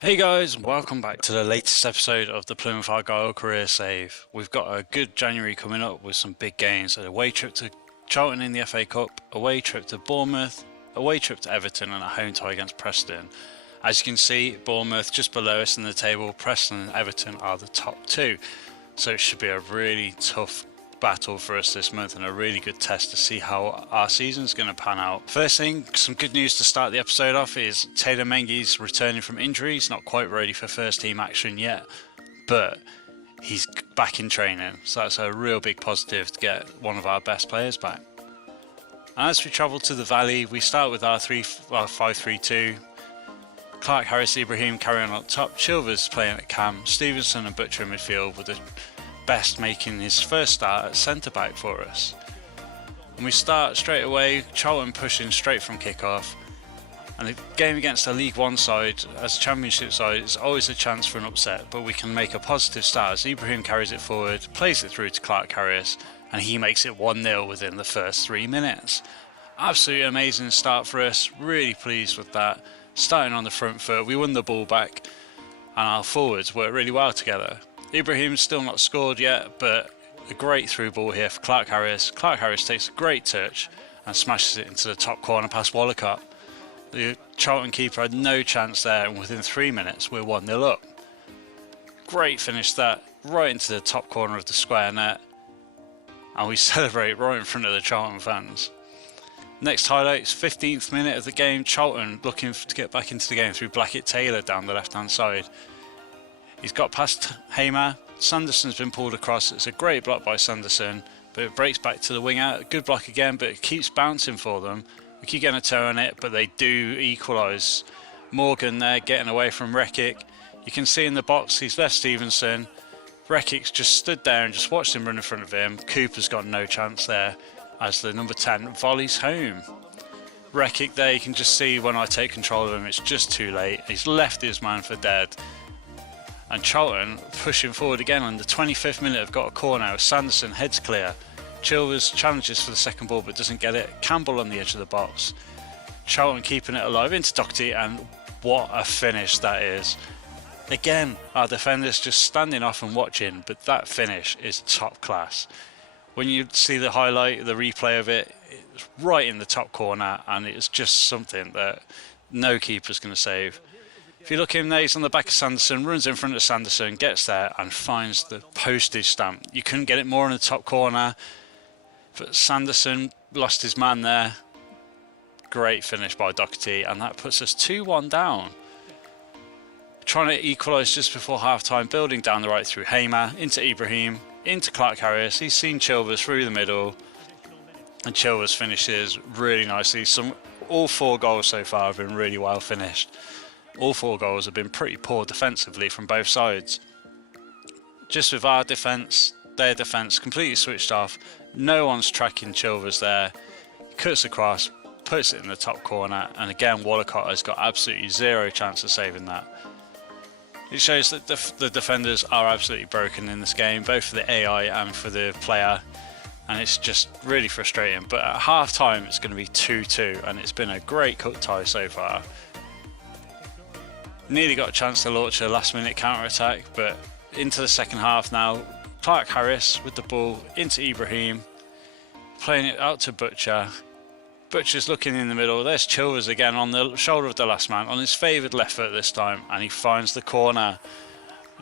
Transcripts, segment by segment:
Hey guys, welcome back to the latest episode of the Plymouth Argyle Career Save. We've got a good January coming up with some big games: an away trip to Charlton in the FA Cup, away trip to Bournemouth, away trip to Everton, and a home tie against Preston. As you can see, Bournemouth just below us in the table, Preston and Everton are the top two, so it should be a really tough battle for us this month and a really good test to see how our season's going to pan out. First thing, some good news to start the episode off is Taylor Mengi's returning from injury. He's not quite ready for first team action yet, but he's back in training, so that's a real big positive to get one of our best players back. And as we travel to the Valley, we start with our 5-3-2. Clark, Harris, Ibrahim carrying on top, Chilvers playing at cam, Stevenson and Butcher in midfield, with the Best making his first start at centre back for us. And we start straight away, Charlton pushing straight from kick-off. And the game against a League One side, as a Championship side, is always a chance for an upset, but we can make a positive start as Ibrahim carries it forward, plays it through to Clark Harris, and he makes it 1-0 within the first 3 minutes. Absolutely amazing start for us, really pleased with that. Starting on the front foot, we won the ball back, and our forwards worked really well together. Ibrahim's still not scored yet, but a great through ball here for Clark Harris. Clark Harris takes a great touch and smashes it into the top corner past Wallicott. The Charlton keeper had no chance there, and within 3 minutes we're 1-0 up. Great finish that, right into the top corner of the square net, and we celebrate right in front of the Charlton fans. Next highlights, 15th minute of the game, Charlton looking to get back into the game through Blackett Taylor down the left hand side. He's got past Hamer, Sanderson's been pulled across. It's a great block by Sanderson, but it breaks back to the winger. Good block again, but it keeps bouncing for them. We keep getting a toe on it, but they do equalise. Morgan there getting away from Rekic. You can see in the box he's left Stevenson. Rekic's just stood there and just watched him run in front of him. Cooper's got no chance there as the number 10 volleys home. Rekic there, you can just see when I take control of him, it's just too late. He's left his man for dead. And Charlton pushing forward again. On the 25th minute, have got a corner. Sanderson heads clear. Chilvers challenges for the second ball but doesn't get it. Campbell on the edge of the box. Charlton keeping it alive into Doherty, and what a finish that is. Again, our defenders just standing off and watching, but that finish is top class. When you see the highlight, the replay of it, it's right in the top corner, and it's just something that no keeper's going to save. If you look in there, he's on the back of Sanderson, runs in front of Sanderson, gets there and finds the postage stamp. You couldn't get it more in the top corner, but Sanderson lost his man there. Great finish by Doherty, and that puts us 2-1 down. Trying to equalise just before half-time, building down the right through Hamer, into Ibrahim, into Clark Harris. He's seen Chilvers through the middle, and Chilvers finishes really nicely. All 4 goals so far have been really well finished. All 4 goals have been pretty poor defensively from both sides. Just with our defence, their defence completely switched off. No one's tracking Chilvers there. Cuts across, puts it in the top corner, and again Wallicott has got absolutely zero chance of saving that. It shows that the defenders are absolutely broken in this game, both for the AI and for the player, and it's just really frustrating. But at half time it's going to be 2-2, and it's been a great cut tie so far. Nearly got a chance to launch a last minute counter attack, but into the second half now. Clark Harris with the ball into Ibrahim, playing it out to Butcher. Butcher's looking in the middle. There's Chilvers again on the shoulder of the last man, on his favoured left foot this time, and he finds the corner.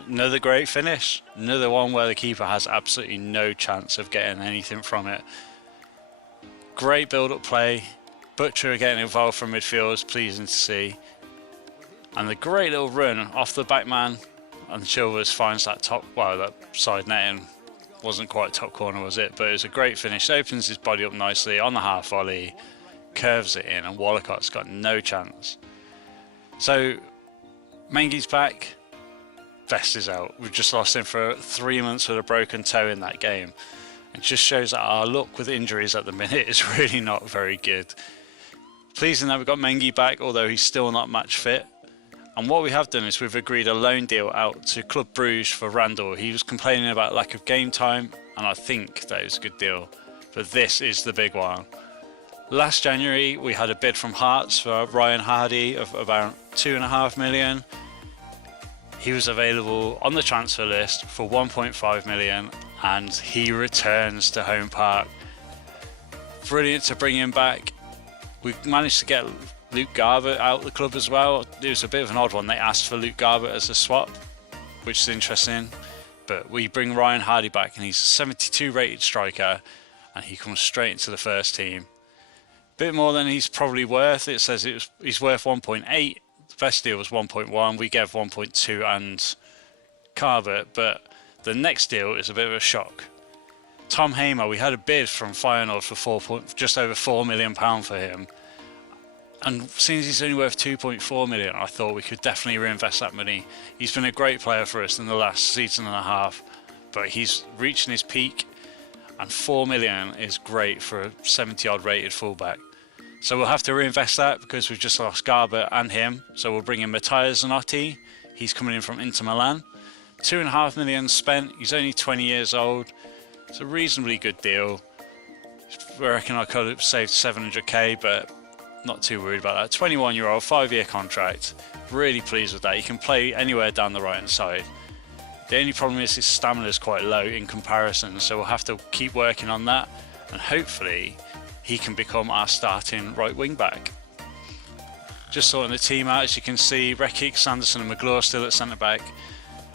Another great finish, another one where the keeper has absolutely no chance of getting anything from it. Great build-up play. Butcher getting involved from midfield is pleasing to see. And the great little run off the back man, and Chilvers finds that that side netting. Wasn't quite top corner, was it? But it was a great finish. Opens his body up nicely on the half volley, curves it in, and Wallicott's got no chance. So Mengi's back, Best is out. We've just lost him for 3 months with a broken toe in that game. It just shows that our luck with injuries at the minute is really not very good. Pleasing that we've got Mengi back, although he's still not match fit. And what we have done is we've agreed a loan deal out to Club Bruges for Randall. He was complaining about lack of game time, and I think that is a good deal. But this is the big one. Last January, we had a bid from Hearts for Ryan Hardy of about 2.5 million. He was available on the transfer list for 1.5 million and he returns to Home Park. Brilliant to bring him back. We managed to get Luke Garbutt out of the club as well. It was a bit of an odd one. They asked for Luke Garbutt as a swap, which is interesting. But we bring Ryan Hardy back and he's a 72 rated striker and he comes straight into the first team. Bit more than he's probably worth. It says he's worth 1.8. The best deal was 1.1. We gave 1.2 and Garbutt, but the next deal is a bit of a shock. Tom Hamer, we had a bid from Feyenoord for just over £4 million for him. And since he's only worth 2.4 million, I thought we could definitely reinvest that money. He's been a great player for us in the last season and a half, but he's reaching his peak, and 4 million is great for a 70-odd rated fullback. So we'll have to reinvest that because we've just lost Garbutt and him. So we'll bring in Matthias Zanotti. He's coming in from Inter Milan. 2.5 million spent. He's only 20 years old. It's a reasonably good deal. I reckon I could have saved 700k, but not too worried about that. 21-year-old, 5-year contract. Really pleased with that. He can play anywhere down the right hand side. The only problem is his stamina is quite low in comparison, so we'll have to keep working on that, and hopefully he can become our starting right wing back. Just sorting the team out, as you can see, Rekic, Sanderson and McGlure still at centre back.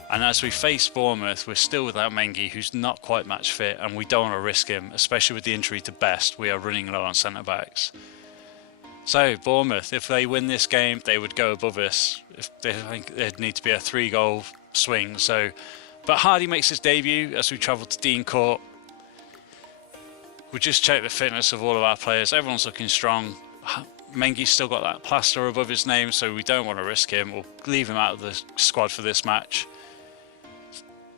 And as we face Bournemouth, we're still without Mengi, who's not quite match fit, and we don't want to risk him, especially with the injury to Best. We are running low on centre backs. So Bournemouth, if they win this game, they would go above us. I think there'd need to be a 3-goal swing. But Hardy makes his debut as we travel to Dean Court. We just check the fitness of all of our players. Everyone's looking strong. Mengi's still got that plaster above his name, so we don't want to risk him. We'll leave him out of the squad for this match.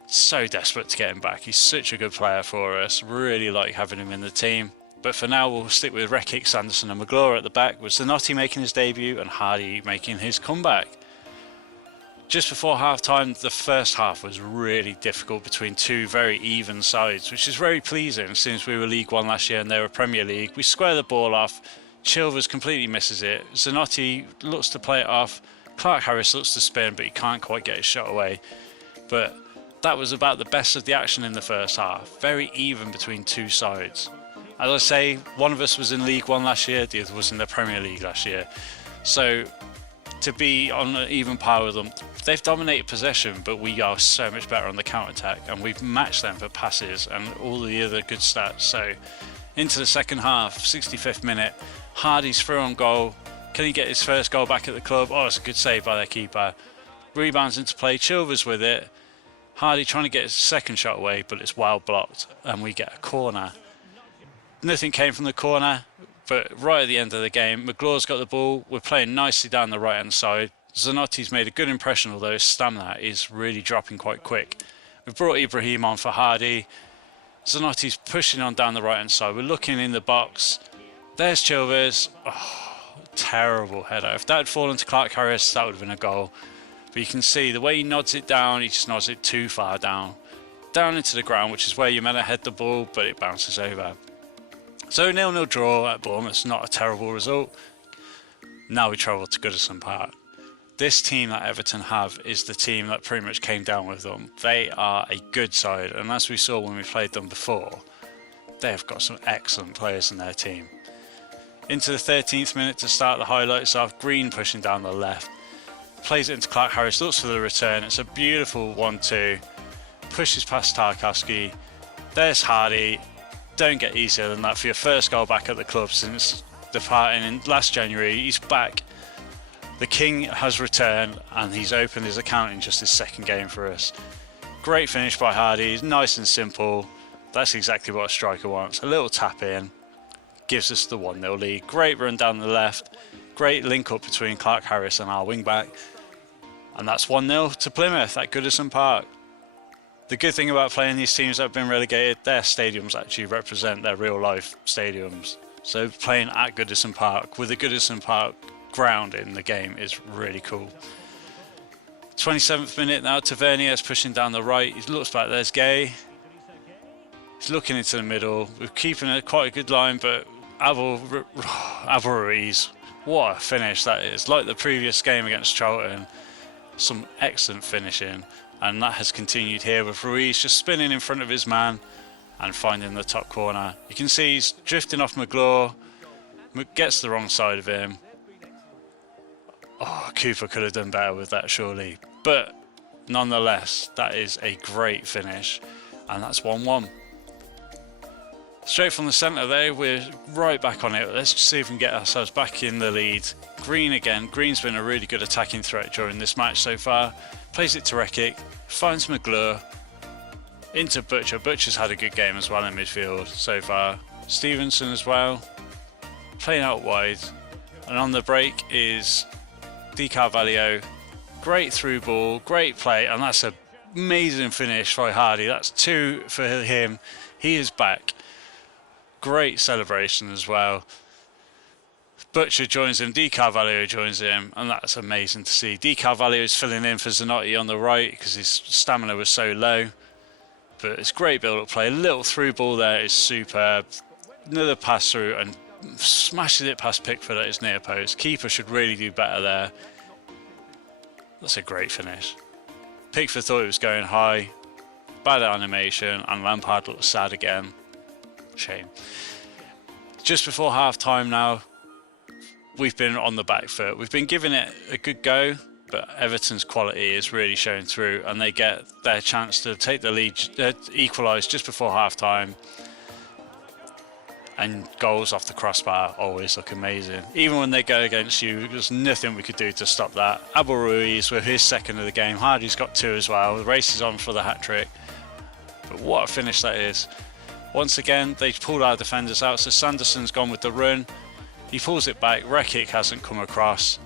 So desperate to get him back. He's such a good player for us. Really like having him in the team. But for now, we'll stick with Rekic, Sanderson and McGlure at the back, with Zanotti making his debut and Hardy making his comeback. Just before half-time, the first half was really difficult between two very even sides, which is very pleasing since we were League One last year and they were Premier League. We square the ball off. Chilvers completely misses it. Zanotti looks to play it off. Clark Harris looks to spin, but he can't quite get his shot away. But that was about the best of the action in the first half. Very even between two sides. As I say, one of us was in League One last year, the other was in the Premier League last year. So to be on an even par with them, they've dominated possession, but we are so much better on the counter-attack, and we've matched them for passes and all the other good stats. So into the second half, 65th minute, Hardy's through on goal. Can he get his first goal back at the club? Oh, it's a good save by their keeper. Rebounds into play, Chilvers with it. Hardy trying to get his second shot away, but it's well blocked, and we get a corner. Nothing came from the corner, but right at the end of the game, McGlure's got the ball. We're playing nicely down the right-hand side. Zanotti's made a good impression, although his stamina is really dropping quite quick. We've brought Ibrahim on for Hardy. Zanotti's pushing on down the right-hand side. We're looking in the box. There's Chilvers. Oh, terrible header. If that had fallen to Clark Harris, that would have been a goal. But you can see the way he nods it down, he just nods it too far down. Down into the ground, which is where you're meant to head the ball, but it bounces over. So 0-0 draw at Bournemouth, not a terrible result. Now we travel to Goodison Park. This team that Everton have is the team that pretty much came down with them. They are a good side, and as we saw when we played them before, they have got some excellent players in their team. Into the 13th minute to start the highlights off, Green pushing down the left. Plays it into Clark Harris, looks for the return. It's a beautiful 1-2. Pushes past Tarkowski. There's Hardy. Don't get easier than that for your first goal back at the club since departing in last January. He's back. The King has returned and he's opened his account in just his second game for us. Great finish by Hardy. Nice and simple. That's exactly what a striker wants. A little tap in. Gives us the 1-0 lead. Great run down the left. Great link up between Clark Harris and our wing back. And that's 1-0 to Plymouth at Goodison Park. The good thing about playing these teams that have been relegated, their stadiums actually represent their real life stadiums. So playing at Goodison Park with a Goodison Park ground in the game is really cool. 27th minute now, Tavernier is pushing down the right. He looks back, there's Gay. He's looking into the middle. We're keeping quite a good line, but Abel Ruiz, what a finish that is. Like the previous game against Charlton. Some excellent finishing, and that has continued here with Ruiz just spinning in front of his man and finding the top corner. You can see he's drifting off McGlaw, gets the wrong side of him. Oh, Cooper could have done better with that surely, but nonetheless that is a great finish, and that's 1-1. Straight from the centre there, we're right back on it. Let's just see if we can get ourselves back in the lead. Green again. Green's been a really good attacking threat during this match so far. Plays it to Rekic, finds McGlure, into Butcher. Butcher's had a good game as well in midfield so far. Stevenson as well, playing out wide. And on the break is Di Carvalho. Great through ball, great play, and that's an amazing finish by Hardy. That's 2 for him. He is back. Great celebration as well. Butcher joins him, Di Carvalho joins him, and that's amazing to see. Di Carvalho is filling in for Zanotti on the right because his stamina was so low. But it's great build-up play. A little through ball there is superb. Another pass through and smashes it past Pickford at his near post. Keeper should really do better there. That's a great finish. Pickford thought it was going high. Bad animation, and Lampard looked sad again. Shame. Just before half time now, we've been on the back foot. We've been giving it a good go, but Everton's quality is really showing through, and they get their chance to take the lead, equalise just before half time. And goals off the crossbar always look amazing. Even when they go against you, there's nothing we could do to stop that. Abel Ruiz with his second of the game. Hardy's got 2 as well. The race is on for the hat-trick. But what a finish that is. Once again, they pulled our defenders out, so Sanderson's gone with the run. He pulls it back. Rekic hasn't come across.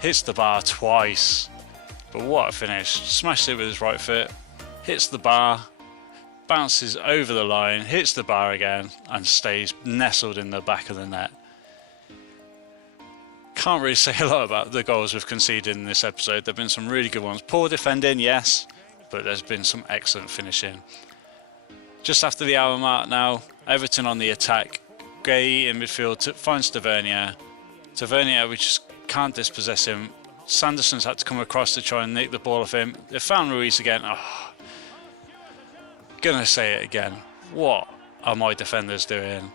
Hits the bar twice. But what a finish. Smashed it with his right foot. Hits the bar. Bounces over the line. Hits the bar again. And stays nestled in the back of the net. Can't really say a lot about the goals we've conceded in this episode. There have been some really good ones. Poor defending, yes. But there's been some excellent finishing. Just after the hour mark now, Everton on the attack. Gay in midfield finds Tavernier. Tavernier, we just can't dispossess him. Sanderson's had to come across to try and nick the ball off him. They found Ruiz again. Oh, gonna say it again. What are my defenders doing?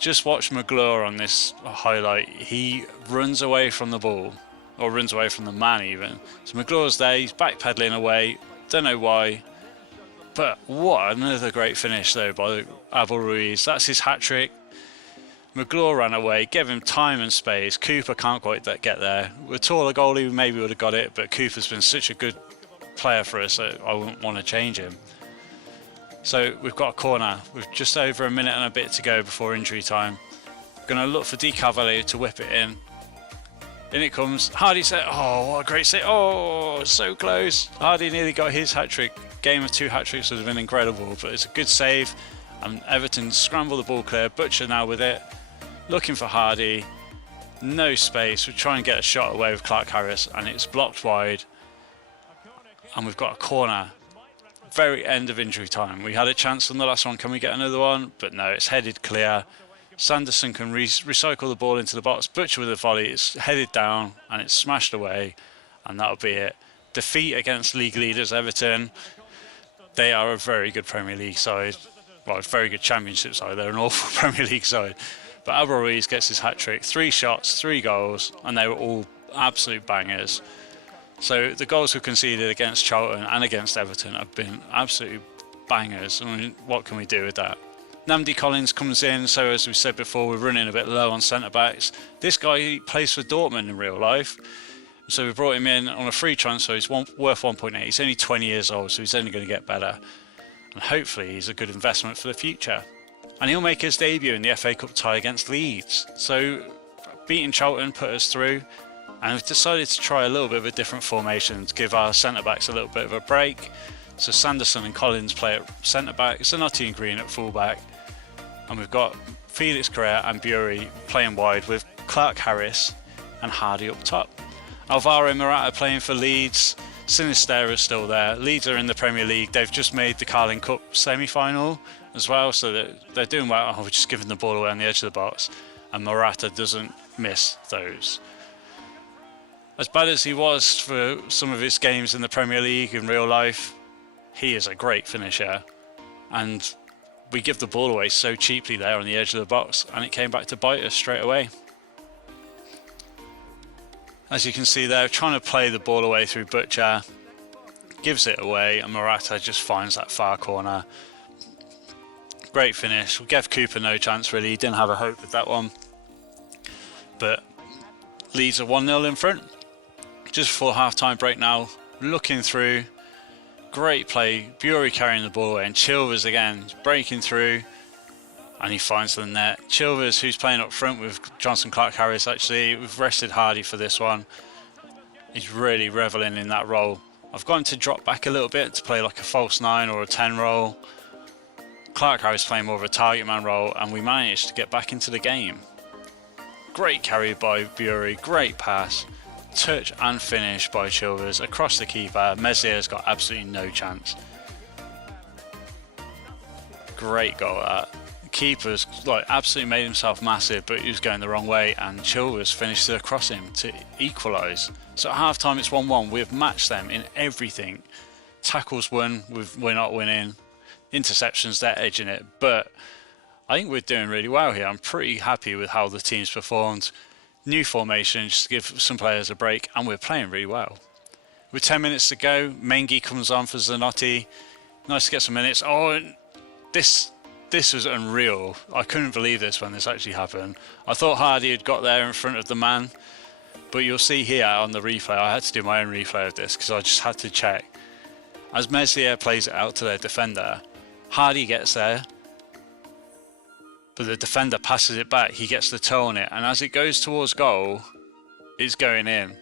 Just watch McGlure on this highlight. He runs away from the ball, or runs away from the man even. So McGlure's there, he's backpedaling away. Don't know why. But what another great finish though by Abel Ruiz. That's his hat-trick. McGlure ran away, gave him time and space. Cooper can't quite get there. With a taller goalie, maybe would have got it, but Cooper's been such a good player for us that I wouldn't want to change him. So we've got a corner with just over a minute and a bit to go before injury time. Going to look for Di Carvalho to whip it in. In it comes. Hardy said, oh, what a great save. Oh, so close. Hardy nearly got his hat-trick. Game of 2 hat-tricks would have been incredible, but it's a good save. And Everton scramble the ball clear. Butcher now with it. Looking for Hardy. No space. We try and get a shot away with Clark Harris, and it's blocked wide. And we've got a corner. Very end of injury time. We had a chance on the last one. Can we get another one? But no, it's headed clear. Sanderson can recycle the ball into the box. Butcher with a volley. It's headed down and it's smashed away. And that'll be it. Defeat against league leaders Everton. They are a very good Premier League side. Well, a very good Championship side. They're an awful Premier League side. But Abel Ruiz gets his hat-trick. 3 shots, 3 goals. And they were all absolute bangers. So the goals we conceded against Charlton and against Everton have been absolute bangers. I mean, what can we do with that? Namdi Collins comes in, so as we said before, we're running a bit low on centre-backs. This guy plays for Dortmund in real life. So we brought him in on a free transfer. He's worth 1.8. He's only 20 years old, so he's only going to get better. And hopefully he's a good investment for the future. And he'll make his debut in the FA Cup tie against Leeds. So beating Charlton put us through. And we've decided to try a little bit of a different formation to give our centre-backs a little bit of a break. So Sanderson and Collins play at centre-back, Zanotti and Green at full-back. And we've got Felix Correa and Bury playing wide with Clark Harris and Hardy up top. Alvaro Morata playing for Leeds. Sinisterra is still there. Leeds are in the Premier League. They've just made the Carling Cup semi-final as well, so they're doing well. Oh, we're just giving the ball away on the edge of the box. And Morata doesn't miss those. As bad as he was for some of his games in the Premier League in real life, he is a great finisher. And we give the ball away so cheaply there on the edge of the box, and it came back to bite us straight away. As you can see there, trying to play the ball away through Butcher, gives it away, and Morata just finds that far corner. Great finish. We gave Cooper no chance really, he didn't have a hope with that one. But Leeds are 1-0 in front. Just before half-time break now, looking through. Great play, Bury carrying the ball away, and Chilvers again breaking through, and he finds the net. Chilvers, who's playing up front with Johnson Clark-Harris, actually, we've rested Hardy for this one. He's really reveling in that role. I've got him to drop back a little bit to play like a false 9 or a 10 role. Clark-Harris playing more of a target man role, and we managed to get back into the game. Great carry by Bury, great pass. Touch and finish by Chilvers across the keeper. Mezier's got absolutely no chance. Great goal at that. The keeper's absolutely made himself massive, but he was going the wrong way, and Chilvers finished it across him to equalise. So at half time it's 1-1. We've matched them in everything. Tackles won, we're not winning. Interceptions, they're edging it, but I think we're doing really well here. I'm pretty happy with how the team's performed. New formation, just to give some players a break, and we're playing really well. With 10 minutes to go, Mengi comes on for Zanotti. Nice to get some minutes. Oh, this was unreal. I couldn't believe this when this actually happened. I thought Hardy had got there in front of the man, but you'll see here on the replay, I had to do my own replay of this because I just had to check. As Meslier plays it out to their defender, Hardy gets there, but the defender passes it back, he gets the toe on it, and as it goes towards goal, it's going in.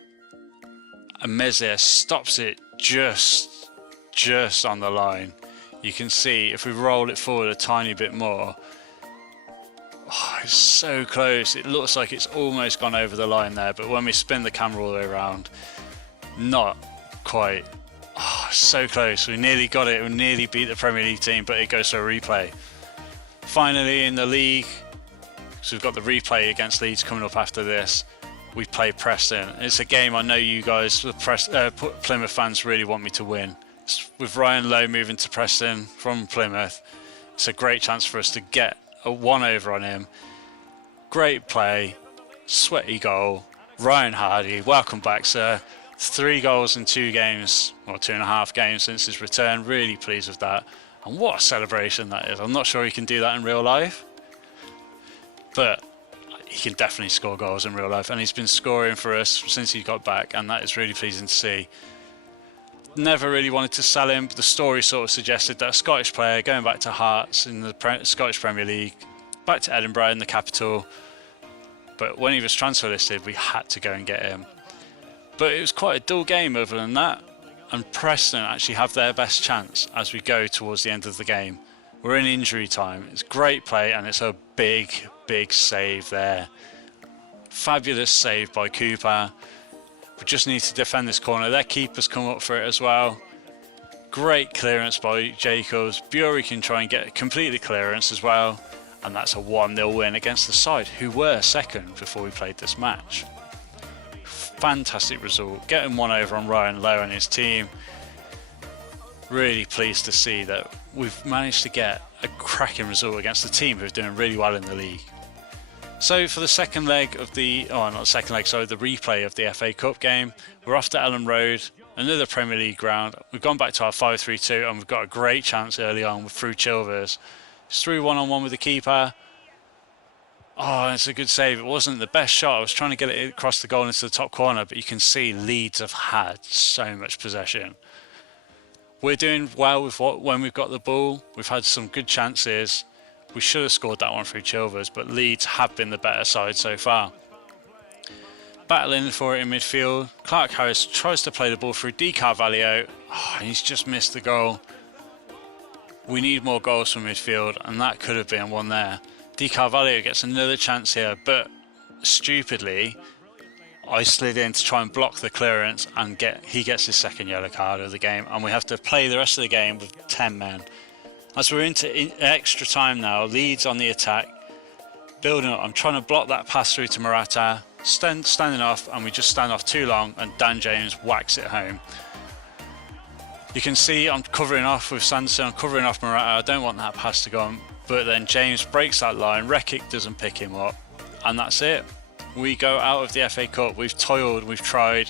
And Meslier stops it just on the line. You can see, if we roll it forward a tiny bit more, oh, it's so close. It looks like it's almost gone over the line there, but when we spin the camera all the way around, not quite. Oh, so close. We nearly got it. We nearly beat the Premier League team, but it goes to a replay. Finally in the league, so we've got the replay against Leeds coming up after this. We play Preston. It's a game I know you guys, the Plymouth fans, really want me to win. With Ryan Lowe moving to Preston from Plymouth, it's a great chance for us to get a 1-over on him. Great play, sweaty goal. Ryan Hardy, welcome back, sir. 3 goals in 2 games, or 2.5 games since his return. Really pleased with that. And what a celebration that is. I'm not sure he can do that in real life, but he can definitely score goals in real life, and he's been scoring for us since he got back, and that is really pleasing to see. Never really wanted to sell him, but the story sort of suggested that a Scottish player going back to Hearts in the Scottish Premier League, back to Edinburgh in the capital, but when he was transfer listed we had to go and get him. But it was quite a dull game other than that, and Preston actually have their best chance as we go towards the end of the game. We're in injury time. It's great play, and it's a big save there. Fabulous save by Cooper. We just need to defend this corner. Their keeper's come up for it as well. Great clearance by Jacobs. Bury can try and get completely clearance as well, and that's a 1-0 win against the side who were second before we played this match. Fantastic result, getting 1-over on Ryan Lowe and his team. Really pleased to see that we've managed to get a cracking result against a team who are doing really well in the league. So for the second leg of the, the replay of the FA Cup game, we're off to Ellen Road, another Premier League ground. We've gone back to our 5-3-2, and we've got a great chance early on through Chilvers. It's through one-on-one with the keeper. Oh, it's a good save. It wasn't the best shot. I was trying to get it across the goal into the top corner, but you can see Leeds have had so much possession. We're doing well with when we've got the ball. We've had some good chances. We should have scored that one through Chilvers, but Leeds have been the better side so far. Battling for it in midfield. Clark-Harris tries to play the ball through Di Carvalho. Oh, he's just missed the goal. We need more goals from midfield, and that could have been one there. Di Carvalho gets another chance here, but stupidly I slid in to try and block the clearance, and he gets his second yellow card of the game, and we have to play the rest of the game with 10 men. As we're into extra time now, Leeds on the attack, building up. I'm trying to block that pass through to Morata. standing off, and we just stand off too long, and Dan James whacks it home. You can see I'm covering off with Sanderson, I'm covering off Morata. I don't want that pass to go on, but then James breaks that line, Rekic doesn't pick him up, and that's it. We go out of the FA Cup. We've toiled, we've tried,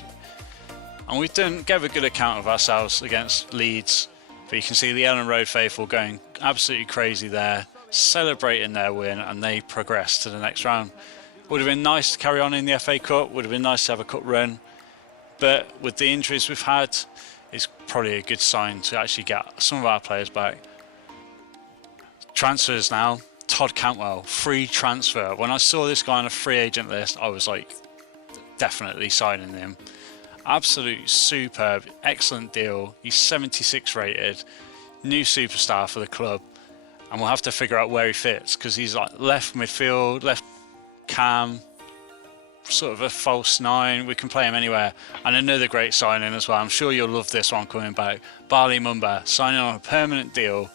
and we didn't give a good account of ourselves against Leeds. But you can see the Ellen Road faithful going absolutely crazy there, celebrating their win, and they progress to the next round. Would have been nice to carry on in the FA Cup, would have been nice to have a cup run, but with the injuries we've had, it's probably a good sign to actually get some of our players back. Transfers now. Todd Cantwell, free transfer. When I saw this guy on a free agent list, I was like, definitely signing him. Absolute superb, excellent deal. He's 76 rated, new superstar for the club, and we'll have to figure out where he fits, because he's like left midfield, left cam, sort of a false nine. We can play him anywhere. And another great signing as well. I'm sure you'll love this one coming back. Barley Mumba signing on a permanent deal.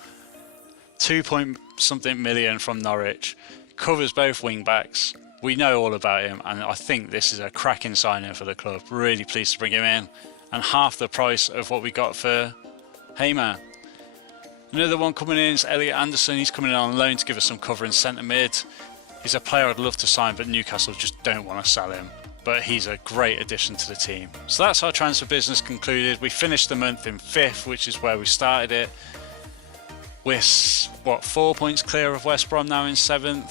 2-point-something million from Norwich, covers both wing backs. We know all about him, and I think this is a cracking signing for the club. Really pleased to bring him in, and half the price of what we got for Hamer. Another one coming in is Elliot Anderson. He's coming in on loan to give us some cover in centre mid. He's a player I'd love to sign, but Newcastle just don't want to sell him. But he's a great addition to the team. So that's our transfer business concluded. We finished the month in 5th, which is where we started it. We're, 4 points clear of West Brom now in 7th.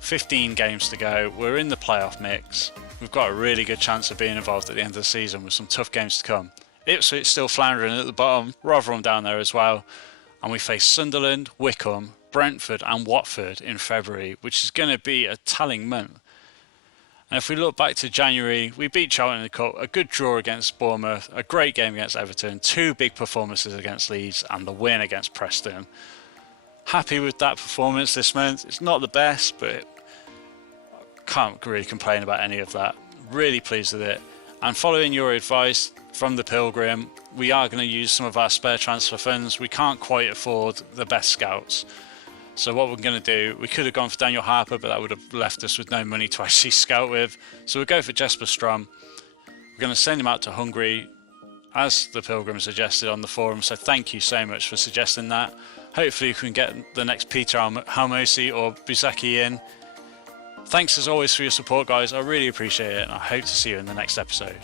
15 games to go. We're in the playoff mix. We've got a really good chance of being involved at the end of the season with some tough games to come. Ipswich still floundering at the bottom. Rotherham down there as well. And we face Sunderland, Wycombe, Brentford and Watford in February, which is going to be a telling month. And if we look back to January, we beat Charlton in the Cup, a good draw against Bournemouth, a great game against Everton, 2 big performances against Leeds and the win against Preston. Happy with that performance this month. It's not the best, but can't really complain about any of that. Really pleased with it. And following your advice from the Pilgrim, we are going to use some of our spare transfer funds. We can't quite afford the best scouts. So what we're going to do, we could have gone for Daniel Harper, but that would have left us with no money to actually scout with. So we'll go for Jesper Strom. We're going to send him out to Hungary, as the Pilgrim suggested on the forum. So thank you so much for suggesting that. Hopefully we can get the next Peter Halmosi or Buzaki in. Thanks as always for your support, guys. I really appreciate it, and I hope to see you in the next episode.